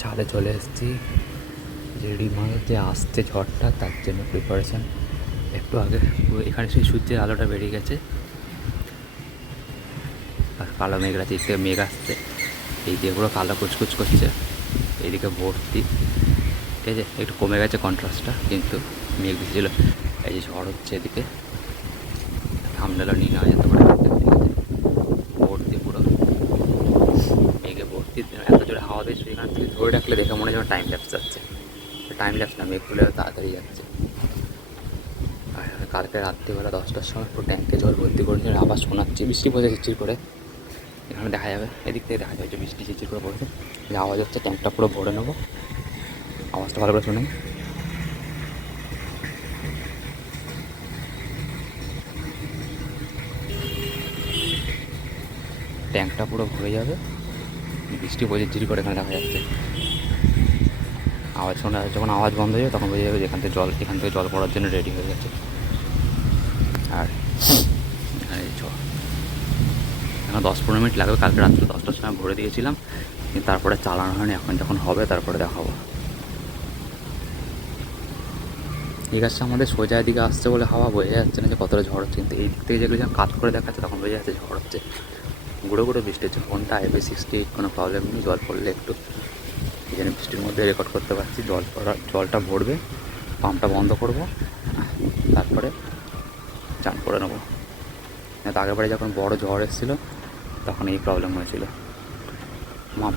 ছাদে চলে এসেছি। যে যে আসছে ঝড়টা তার জন্য প্রিপারেশান। একটু আগে এখানে সেই সূর্যের আলোটা বেরিয়ে গেছে আর কালো মেঘরা দিকে মেঘ আসছে, এই দিয়ে পুরো কালো কুচকুচ করছে, এইদিকে ভর্তি। ঠিক আছে, একটু কমে গেছে কন্ট্রাস্টটা, কিন্তু মেঘ বেশি ছিল। এই যে ঝড় হচ্ছে এদিকে, থামডালা নিয়ে নেওয়া যেতে পারে। ভর্তি পুরো মেঘে ভর্তি, এত জোরে হাওয়া দিচ্ছে এখান থেকে ধরে রাখলে দেখে মনে হয় যেন টাইম ল্যাপস যাচ্ছে। টাইম ল্যাপস না, মেঘ তুলে তাড়াতাড়ি যাচ্ছে। আর কালকে রাত্রিবেলা 10টার সময় পুরো ট্যাঙ্কে জল ভর্তি করেছে, আবার শোনাচ্ছি বৃষ্টি পড়ছে চিরচির করে। এখানে দেখা যাবে, এদিক থেকে দেখা যাবে যে বৃষ্টি চিরচির করে পড়ছে, যে আওয়াজ হচ্ছে। ট্যাঙ্কটা পুরো ভরে নেবো, আওয়াজটা ভালো করে শুনুন। ট্যাঙ্কটা পুরো ভরে যাবে, বৃষ্টি পড়ছে ঝিরি করে, এখানে দেখা যাচ্ছে। আওয়াজ শোনা, যখন আওয়াজ বন্ধ হয়ে যাবে তখন বোঝা যাবে যে এখান থেকে জল পড়ার জন্য রেডি হয়ে গেছে। আর এখানে এখন 10-15 মিনিট লাগবে। কালকে রাত্রে 10টার সময় ভরে দিয়েছিলাম, কিন্তু তারপরে চালানো হয়নি। এখন যখন হবে তারপরে দেখাবো। এই গাছটা আমাদের সোজা দিকে আসছে বলে হাওয়া বোঝা যাচ্ছে না যে কতটা ঝড় হচ্ছে, কিন্তু এই দিক থেকে যেগুলো যখন কাজ করে দেখাচ্ছে তখন বোঝা যাচ্ছে ঝড় হচ্ছে। গুঁড়ো গুঁড়ো বৃষ্টি হচ্ছে। ফোনটা IP68, কোনো প্রবলেম নেই। জল পড়লে একটু এই জন্য বৃষ্টির মধ্যে রেকর্ড করতে পারছি। জলটা ভরবে, পাম্পটা বন্ধ করব, তারপরে চান করে নেবো। আগেরবারে যখন বড় ঝড় এসেছিলো তখন এই প্রবলেম হয়েছিল।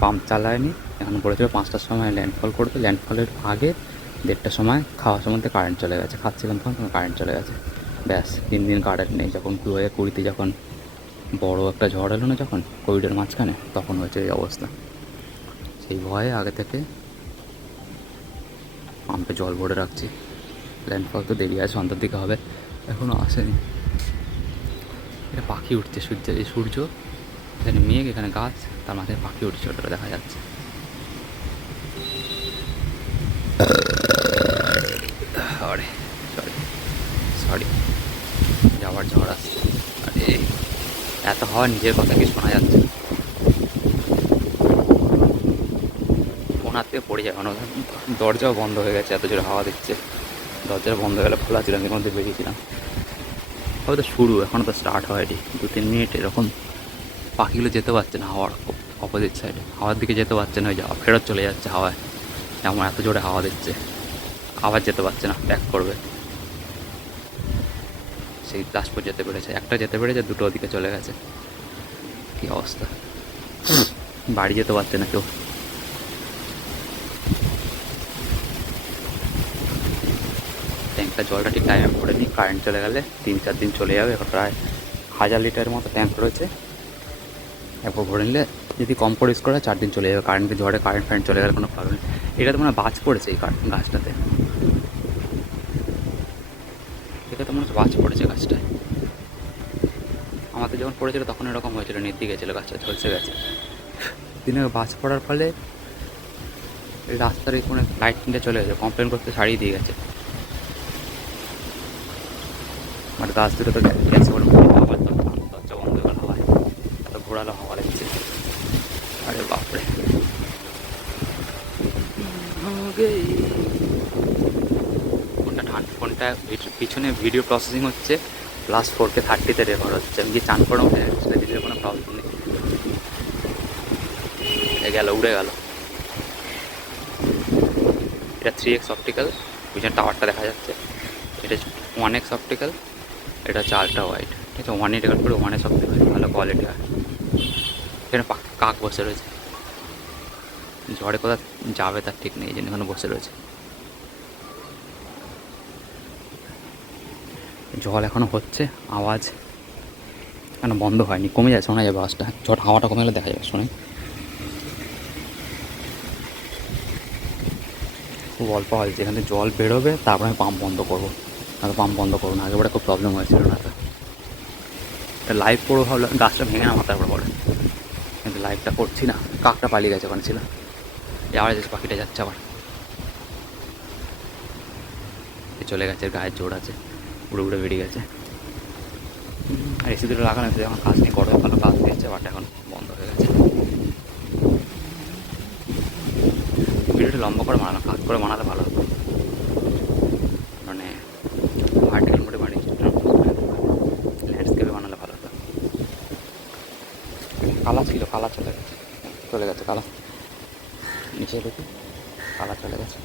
পাম্প চালায়নি, এখন বলেছিল 5টার সময় ল্যান্ডফল করবে। ল্যান্ডফলের আগে 1:30টার সময় খাওয়ার সময় কারেন্ট চলে গেছে। খাচ্ছিলাম তখন কারেন্ট চলে গেছে, ব্যাস 3 দিন কারেন্ট নেই। যখন 2020-তে যখন বড় একটা ঝড় এলো না, যখন কোভিডের মাঝখানে, তখন হয়েছে এই অবস্থা। সেই ভয়ে আগে থেকে পাম্পে জল ভরে রাখছি। ল্যান্ডফল তো দেরি আছে, সন্ধ্যার দিকে হবে, এখনও আসেনি। এটা পাখি উঠছে, এই সূর্য, এখানে মেঘ, এখানে গাছ, তার মাথায় পাখি উঠছে, ওটা দেখা যাচ্ছে। সরি, যাওয়ার ঝড় আসছে। আরে এত হওয়া, নিজের কথা কি শোনা যাচ্ছে না। ফোন হাত থেকে পড়ে যায়। দরজাও বন্ধ হয়ে গেছে, এত জোরে হাওয়া দিচ্ছে। দরজাটা বন্ধ হয়ে গেলে খোলা ছিল, আমি মধ্যে বেরিয়েছিলাম। হয়তো শুরু, এখনও তো স্টার্ট হয়নি। 2-3 মিনিট এরকম পাখিগুলো যেতে পারছে না হাওয়ার অপোজিট সাইডে, হাওয়ার দিকে যেতে পারছে না, ওই যাওয়া ফেরত চলে যাচ্ছে হাওয়ায়। যেমন এত জোরে হাওয়া দিচ্ছে, আবার যেতে পারছে না, ব্যাক করবে। সেই লাস্ট যেতে পেরেছে, একটা যেতে পেরেছে, দুটো ওদিকে চলে গেছে। কী অবস্থা, বাড়ি যেতে পারছে না কেউ। ট্যাঙ্কটা জলটা ঠিক টাইমে ভরে নিই, কারেন্ট চলে গেলে 3-4 দিন চলে যাবে। এখন প্রায় 1000 লিটারের মতো ট্যাঙ্ক রয়েছে। একবার ভরে নিলে যদি কম করে ইউজ করা 4 দিন চলে যাবে। কারেন্টের ঝড়ে কারেন্ট চলে গেলে কোনো প্রবলেম নেই। এটা তো মনে হয় বাজ পড়েছে এই গাছটাতে, এটা তো মনে হচ্ছে বাজ পড়েছে গাছটায়। আমাদের যখন পড়েছিল তখন এরকম হয়েছিল, নিতে গেছিলো গাছটা, ঝলসে গেছে। দিনে বাজ পড়ার ফলে এই রাস্তার এই কোনো লাইট কিনতে চলে গেছে, কমপ্লেন করতে ছাড়িয়ে দিয়ে গেছে। মানে গাছ দুটো তো গেছে বলে আবার দরজা বন্ধ হয়ে গেল হাওয়ায়, এত ঘোরালো হাওয়া লাগছে। আরে বাপরে, ফোনটা পিছনে ভিডিও প্রসেসিং হচ্ছে, প্লাস 4K 30-তে রেকর্ড হচ্ছে। আমি কি চান করবো, সেটা দিতে কোনো প্রবলেম নেই। গেল, উড়ে গেল। এটা 3x অপটিক্যাল, পিছনে টাওয়ারটা দেখা যাচ্ছে। এটা 1x অপটিক্যাল, এটা হচ্ছে আলট্রা ওয়াইড। ঠিক আছে, 1.8 রেকর্ড করে 1x অপটিক্যাল, ভালো কোয়ালিটি হয়। এখানে কাক বসে রয়েছে, ঝড়ে কোথাও যাবে তার ঠিক নেই, এই জন্য এখানে বসে রয়েছে। জল এখনও হচ্ছে, আওয়াজ এখনো বন্ধ হয়নি, কমে যায়, শোনা যাবে আওয়াজটা। হাওয়াটা কমে গেলে দেখা যাবে, শোনে। খুব অল্প হয়েছে, এখান থেকে জল বেরোবে, তারপরে আমি পাম্প বন্ধ করবো। তাহলে পাম্প বন্ধ করবো না, আগেবারে খুব প্রবলেম হয়েছিল না। তো এটা লাইভ করবো ভাবলাম, গাছটা ভেঙে না মাথার উপর পড়ে, কিন্তু লাইভটা করছি না। কাকটা পালিয়ে গেছে, ওখানে ছিল। আবার যাচ্ছে, পাখিটা যাচ্ছে আবার, চলে গেছে, গায়ের জোর আছে, উড়ে উড়ে বেরিয়ে গেছে। আর এসি দুটো লাগানো হয়েছে, যখন কাজ নেই, গরমে ভালো কাজ দিয়েছে, বাট এখন বন্ধ হয়ে গেছে। একটু লম্বা করে বানানো, কাজ করে বানালে ভালো হতো, মানে ভার্টিক্যাল মোডে বানিয়েছি, ল্যান্ডস্কেপে বানালে ভালো হতো। কালা ছিল, কালা চলে গেছে কালা, নিচে দেখি কালা চলে গেছে,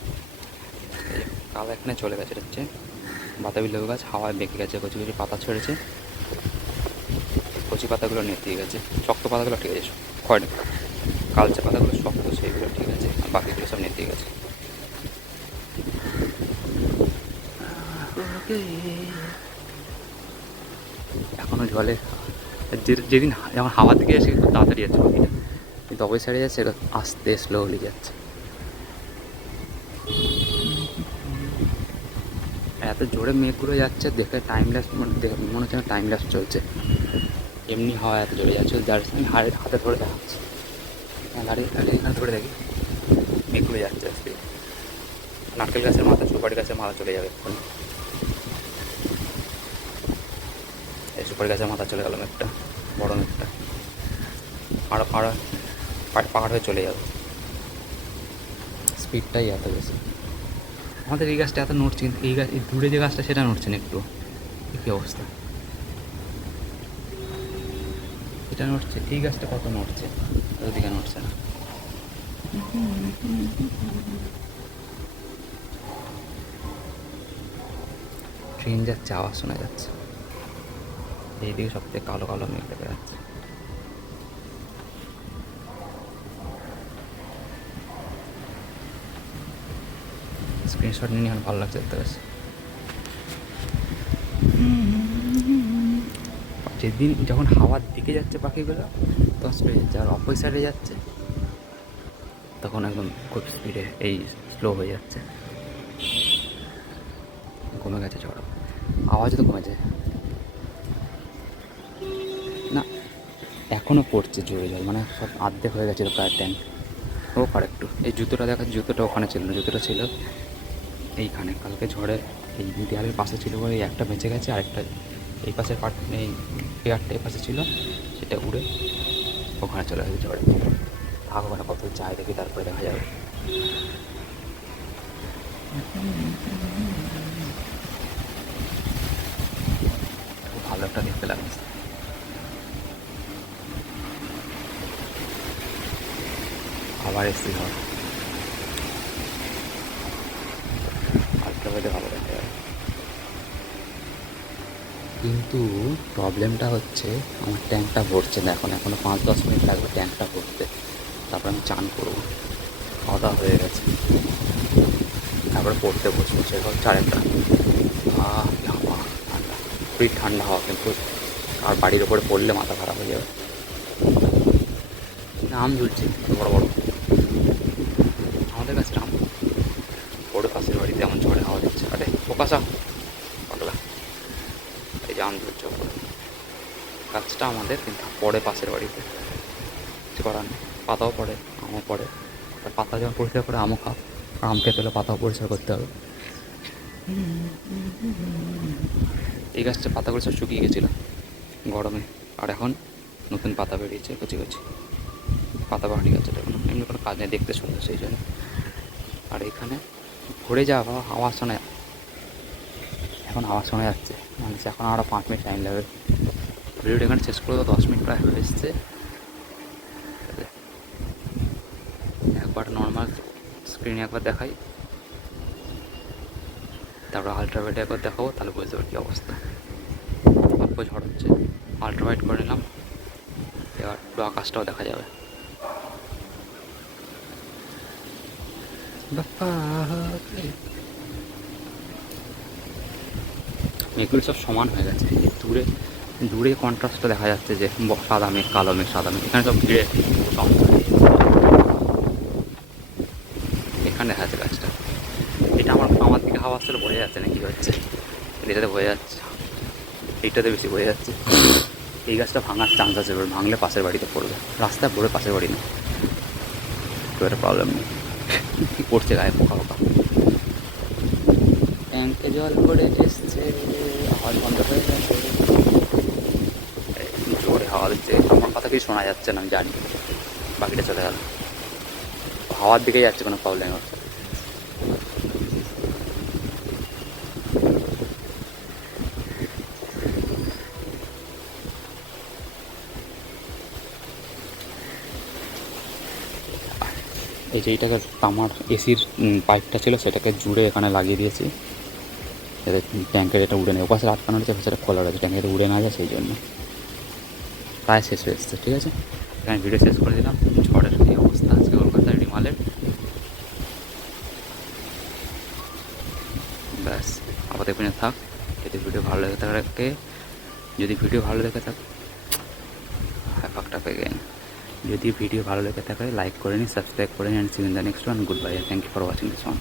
এই কালা এখানে চলে গেছে। এটা হচ্ছে বাতাবি লেবু গাছ, হাওয়ায় বেঁকে গেছে, কচি কচি পাতা ছেড়েছে, কচি পাতাগুলো নেতিয়ে গেছে, শক্ত পাতাগুলো ঠিক আছে, খড় কালচে পাতাগুলো শক্ত সেইগুলো ঠিক আছে, আর বাকিগুলো সব নেতিয়ে গেছে। এখনও জলে যেদিন যেমন হাওয়ার দিকে যাচ্ছে খুব তাড়াতাড়ি যাচ্ছে পাখিটা, কিন্তু অপোজিট সাইডে যাচ্ছে আস্তে স্লোলি যাচ্ছে। এত জোরে মেঘগুলো যাচ্ছে দেখে টাইম ল্যাপস, মনে হচ্ছে টাইম ল্যাপস চলছে, এমনি হাওয়া এত জোরে যাচ্ছে, যার আমি হাতে ধরে দেখাচ্ছি, দাঁড়িয়ে এখানে ধরে দেখি মেঘগুলো যাচ্ছে আজকে। নারকেল গাছের মাথা, সুপারি গাছের মাথা চলে যাবে এখন, এই সুপারি গাছের মাথা চলে গেল মেঘটা, বড় মেঘটা, আরও পাহাড় হয়ে চলে যাবে, স্পিডটাই এত বেশি। আমাদের এই গাছটা এত নড়ছে, কিন্তু এই গাছ, এই দূরে যে গাছটা সেটা নড়ছে না একটু, কী অবস্থা, এটা নড়ছে, এই গাছটা কত নড়ছে, ওদিকে নড়ছে না। ট্রেন যাচ্ছে, আওয়াজ শোনা যাচ্ছে, এইদিকে সব থেকে কালো কালো মেঘ দেখা যাচ্ছে। স্ক্রিনশট নিয়ে আমার ভালো লাগছে দেখতে পাচ্ছি। যেদিন যখন হাওয়ার দিকে যাচ্ছে পাখিগুলো তখন স্পিডে যাচ্ছে, আর অপোজিট সাইডে যাচ্ছে তখন একদম খুব স্পিডে এই স্লো হয়ে যাচ্ছে। কমে গেছে ঝড়, আওয়াজও তো কমেছে না, এখনও পড়ছে জোরে জল, মানে সব আর্ধেক হয়ে গেছিলো প্রায় ট্যাঙ্ক। ও আর একটু, এই জুতোটা দেখা, জুতোটা ওখানে ছিল না, জুতোটা ছিল এইখানে, কালকে ঝড়ে এই দেয়ালের পাশে ছিল বলে এই একটা বেঁচে গেছে, আরেকটা এই পাশের পাট, এই পেয়ারটা এই পাশে ছিল, সেটা উড়ে ওখানে চলে গেছে ঝড়ে। থাক ওখানে কত যায় দেখি, তারপরে দেখা যাবে। খুব ভালো একটা দেখতে লাগছে। আবার এসছি ঝড়, আজকে হয়তো ভালো দেখা যাবে, কিন্তু প্রবলেমটা হচ্ছে আমার ট্যাঙ্কটা ভরছে না, এখনও 5-10 মিনিট লাগবে ট্যাঙ্কটা ভরতে, তারপর আমি চান করবো, খাওয়া দাওয়া হয়ে গেছে, তারপরে পড়তে বসবো, সেটা হচ্ছে আরেকটা। ঠান্ডা, খুবই ঠান্ডা হাওয়া, কিন্তু আর বাড়ির ওপরে পড়লে মাথা খারাপ হয়ে যাবে। আম ঝুলছে বড় বড়, আমাদের কাছে আম, বড় পাশের বাড়িতে এমন ঝড়ে হাওয়া দিচ্ছে, আরে ফোকাসা পাগলা, এই যে আম ঝুলছে ওপরে, গাছটা আমাদের কিন্তু পড়ে পাশের বাড়িতে, কিছু করার নেই, পাতাও পড়ে আমও পড়ে, পাতা যখন পরিষ্কার করে আমও খাও, আর আম খেতে হলে পাতাও পরিষ্কার করতে হবে। এই গাছটা পাতাগুলো সব শুকিয়ে গেছিলো গরমে, আর এখন নতুন পাতা বেরিয়েছে, কচি কচি পাতা বাড়ি গেছে, এখন এমনি কোনো কাজ নেই, দেখতে সুন্দর সেই জন্য। আর এখানে ভরে যাওয়া আওয়াজ শোনা, এখন আওয়াজ শোনা যাচ্ছে, মানে এখন আরও 5 মিনিট টাইম লাগবে। ভিডিওটা এখানে শেষ করে 10 মিনিট প্রায় হয়ে এসছে। একবার নর্মাল স্ক্রিনে একবার দেখাই, তারপর আলট্রাভাইটে একবার দেখাবো, তাহলে বুঝতে পারি কী অবস্থা। অল্প ঝড় হচ্ছে, আলট্রাভাইট করে নিলাম, এবার পুরো আকাশটাও দেখা যাবে। এগুলো সব সমান হয়ে গেছে, দূরে দূরে কন্ট্রাস্টটা দেখা যাচ্ছে যে সাদা মেঘ কালো মেঘ সাদা মেঘ, এখানে সব ভিড়ে সম, এখানে দেখা যাচ্ছে গাছটা, এটা আমার দিকে হাওয়া আসলে বোঝা যাচ্ছে না কী হচ্ছে, এটাতে বোঝা যাচ্ছে, এইটাতে বেশি বোঝা যাচ্ছে। এই গাছটা ভাঙার চান্স আছে, এবার ভাঙলে পাশের বাড়িতে পড়বে, রাস্তায় পড়ে পাশের বাড়ি না, তো একটা প্রবলেম নেই। কী করছে গায়ে পোকা পোকা, ট্যাঙ্কে জল পড়ে এসছে, আওয়াজ বন্ধ হয়ে গেছে, জোরে হাওয়া দিচ্ছে, আমার কথা কিছু শোনা যাচ্ছে না আমি জানি, বাকিটা চলে গেল, হাওয়ার দিকে যাচ্ছে, কোনো প্রবলেম হচ্ছে। এই যে এইটাকে তামার এসির পাইপটা ছিল সেটাকে জুড়ে এখানে লাগিয়ে দিয়েছি, যাতে ট্যাঙ্কের এটা উড়ে নেয়। ওপাশে আটকানো রয়েছে, সেটা খোলা রয়েছে, ট্যাঙ্কের উড়ে না যায় সেই জন্য। প্রায় শেষ হয়ে এসছে, ঠিক আছে। এখানে ভিডিও শেষ করে দিলাম। ঝড়ের এই অবস্থা আজকে কলকাতার রিমালের। ব্যাস, আপাতত এখানে থাক। যদি ভিডিও ভালো লেগে থাকে, ফাঁকটা পেয়ে গেন। যদি ভিডিও ভালো লেগে থাকে লাইক করে নিন, সাবস্ক্রাইব করে নিন, and see in the next one. Goodbye, thank you for watching this one.